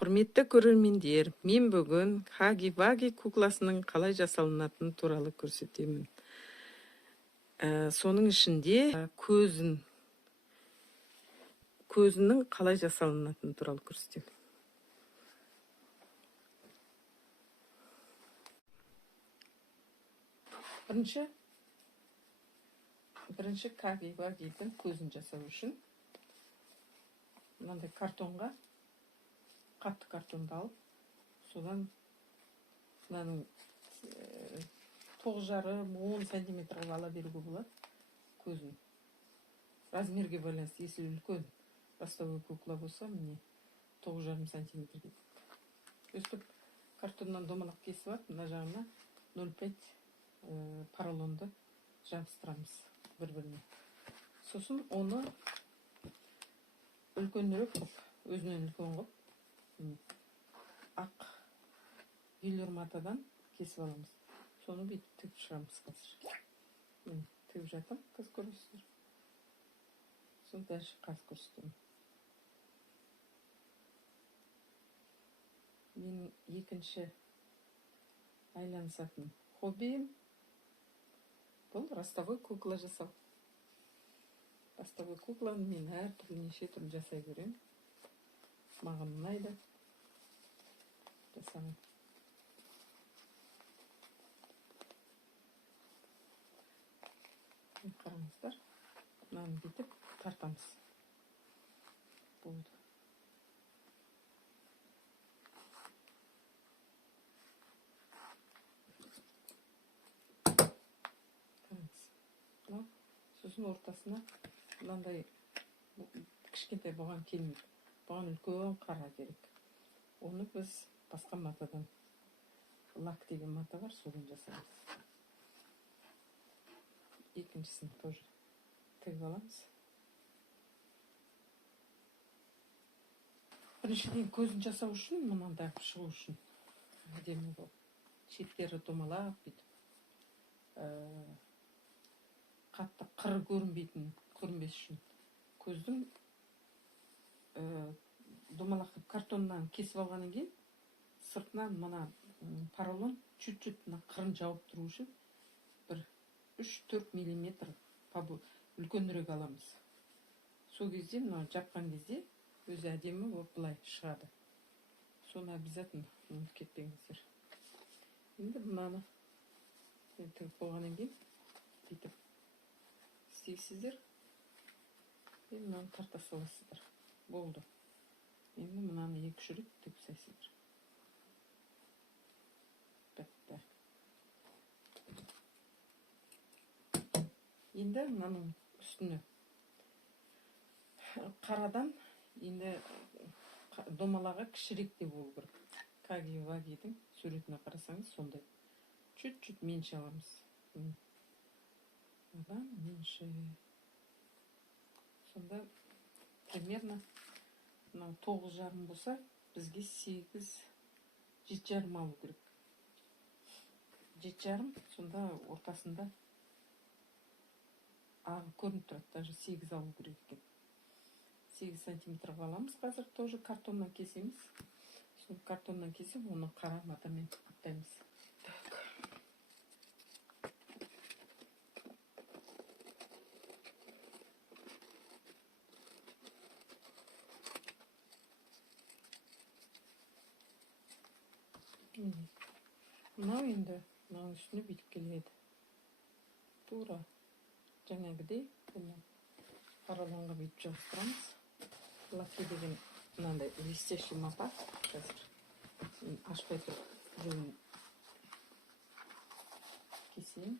Құрметті көрермендер, мен бүгін хаги-ваги кукласының қалай жасалынатыны туралы көрсетемін. Соның ішінде көзінің қалай жасалынатыны туралы көрсетемін. Бірінші хаги-вагидің көзін жасау үшін мынандай картонға, қатты картонды алып, содан мынаның 9,5-10 сантиметрге ала беруге болады көзін. Размерге байланысты, если үлкен ростовой кукла болса, міне 9,5 сантиметрге. Өстіп картоннан домалақ кесіп алып, мына жағына 0,5 поролонды жабыстырамыз бір-біріне. Сосын оны үлкенірек қып, өзінен үлкен қып, ақ велюр-матадан кесіп аламыз. Соны бүйтіп тігіп шығамыз қазір. Тігіп жатам, қазір көресіздер. Соны дальше қазір көрсетемін. Менің екінші айланысатын хоббиім бұл ростовой кукла жасау. Ростовой кукланы мен әртүрлі неше түрлі жасай көремін. Маған ұнайды. Жасамын. Қараңыздар. Мынаны бүйтіп тартамыз. Болды. Қараңыз. Сосын ортасына мынандай кішкентай бұған келмейді. Бұған үлкен қара керек. Оны біз басқа матадан, лак деген мата бар, содан жасаймыз. Екіншісін тоже тігіп аламыз. Біріншіден көзін жасау үшін, мынандай шығу үшін әдемі болып. Шеттері домалақ бүйтіп. Қатты қыры көрінбес үшін. Көздің домалақ картоннан кесіп алғаннан кейін, сыртынан мына поролон чуть-чуть қырын жауып тұру үшін бір 3-4 миллиметр үлкенірек аламыз. Сол кезде, жапқан кезде, өзі әдемі болып былай шығады. Соны обязательно ұмытып кетпеңіздер. Енді мынаны тігіп болғаннан кейін бүйтіп істейсіздер. Мынаны тарта саласыздар. Болды. Енді мынаны 2-3 рет тігіп тастайсыздар. Бітті. Енді мынаның үстіне қарадан енді домалағы кішірек те болу керек. Хаги-вагидің суретіне қарасаңыз сондай. Чуть-чуть менше аламыз. Одан менше. Сонда примерно 9,5 болса, бізге 7,5 алу керек. 7,5, сонда ортасында ағы көрініп тұрады, даже 8 алу керек екен. 8 сантиметрға аламыз, қазір тоже картоннан кесеміз. Сол картоннан кесіп, оны қара матамен қаптаймыз. Мынау енді мынау үстіне бүйтіп келеді. Тура жаңағыдей поролонға бүйтіп жабыстырамыз. Лаки деген мынандай блестящий мата. Қазір ашпай тұрып жүзін кесейін.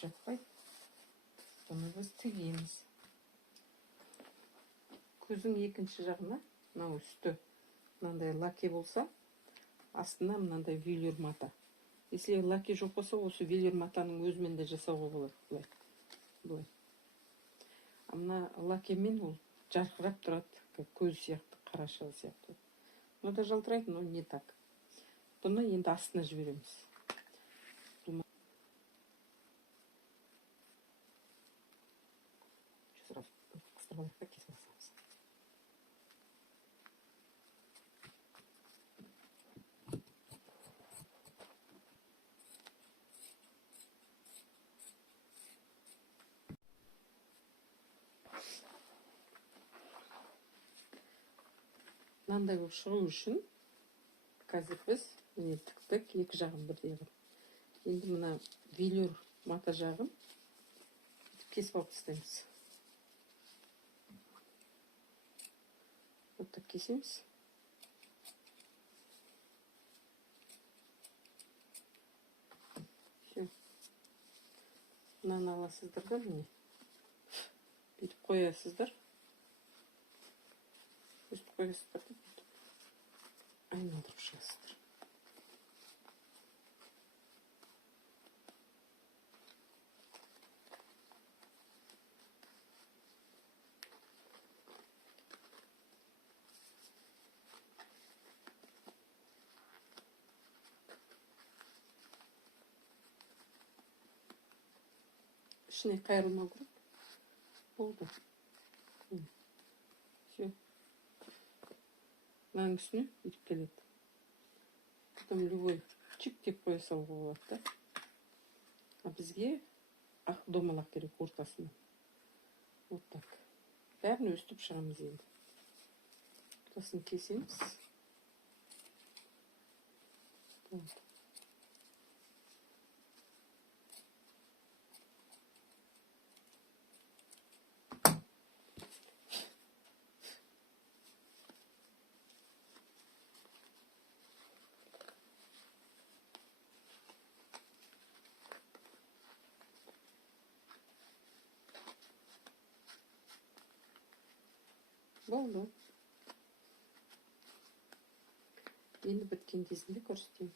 Жаппай. Соны біз тігеміз. Көздің екінші жағына, мынау үсті мынандай лаки болса, астына мынандай велюр мата. Если лаки жоқ болса, осы велюр матаның өзімен де жасауға болады. Бұлай. А мына лакимен ол жарқырап тұрады, көз сияқты, қараша сияқты. Но да жалтырайды, но не так. Бұны енді астына жібереміз. Сразу экстра мынандай болып шығу үшін қазір біз міне тіктік, екі жағын бірдей қылып. Енді мына велюр мата жағын кесіп алып тастаймыз. Вот так кесеміз. Все. Мынаны аласыздар да міне. Бүйтіп қоясыздар. Өстіп қоясыздар да бүйтіп айналдырып шығасыздар. Ішіне қайырылмау керек. Болды. Все. Мынаның үстіне бүйтіп келеді. Потом любой чик деп қоя салуға болады да. А бізге ақ домалақ керек ортасына. Вот так. Бәрін өстіп шығамыз енді. Ортасын кесеміз. Вот. Болды. Енді біткен кезінде көрсетейін.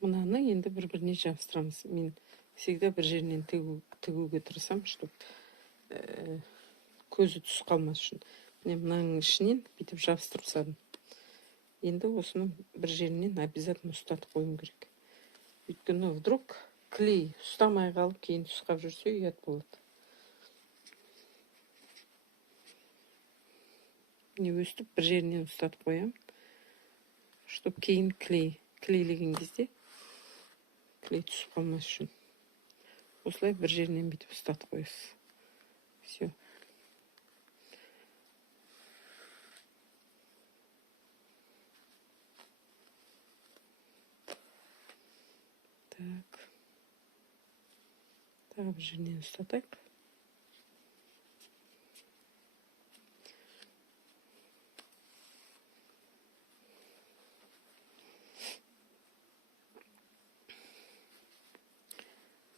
Мынаны енді бір-біріне жабыстырамыз. Мен всегда бір жерінен тігуге тырысам, чтобы көзі түсіп қалмас үшін. Міне мынаның ішінен бүйтіп жабыстырып тастадым. Енді осыны бір жерінен обязательно ұстатып қоюым керек. Өйткені вдруг клей ұстамай қалып, кейін тұсқап жүрсе ұят болады. Не өстіп бір жерінен ұстатып қоям, чтобы кейін клейлеген кезде клей түсіп қалмас үшін. Осылай бір жерінен бүйтіп ұстатып қоясыз. Все. Так. Тағы бір жерінен ұстатайық.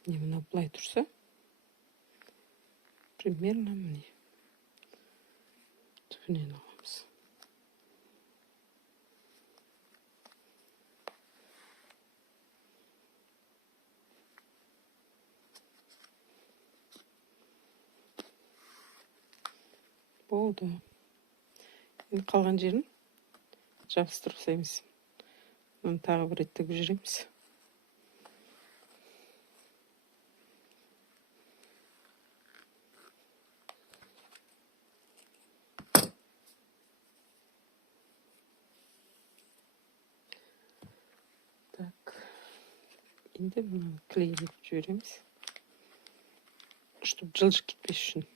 Міне мына былай тұрса, примерно міне түбінен аламыз. Болды. Енді қалған жерін жабыстырып тастаймыз. Оны тағы бір рет тігіп жүреміз. Так. Енді мынаны клейлеп жібереміз. Чтобы жылжып кетпес үшін.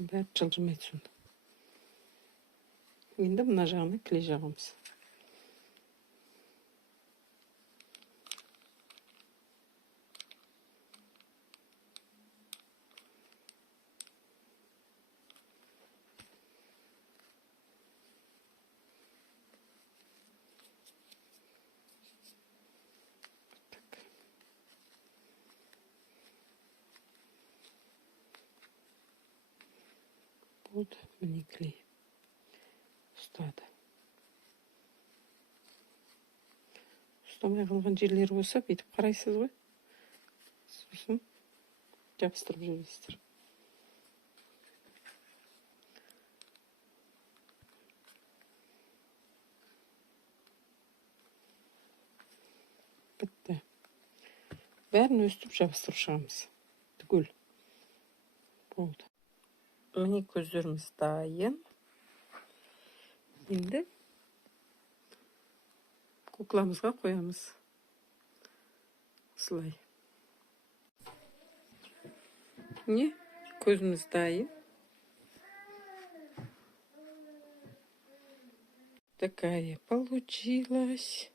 Бәрі жылжымайды сонда. Енді мына жағына клей жағамыз. Болды, міне клей ұстады. Ұстамай қалған жерлері болса, бүйтіп қарайсыз ғой. Сосын жабыстырып жүресіздер. Бітті. Бәрін өстіп жабыстырып шығамыз. Түгел. Болды. Міне көздеріміз дайын. Енді кукламызға қоямыз. Осылай. Не, көзіміз дайын. Такая получилась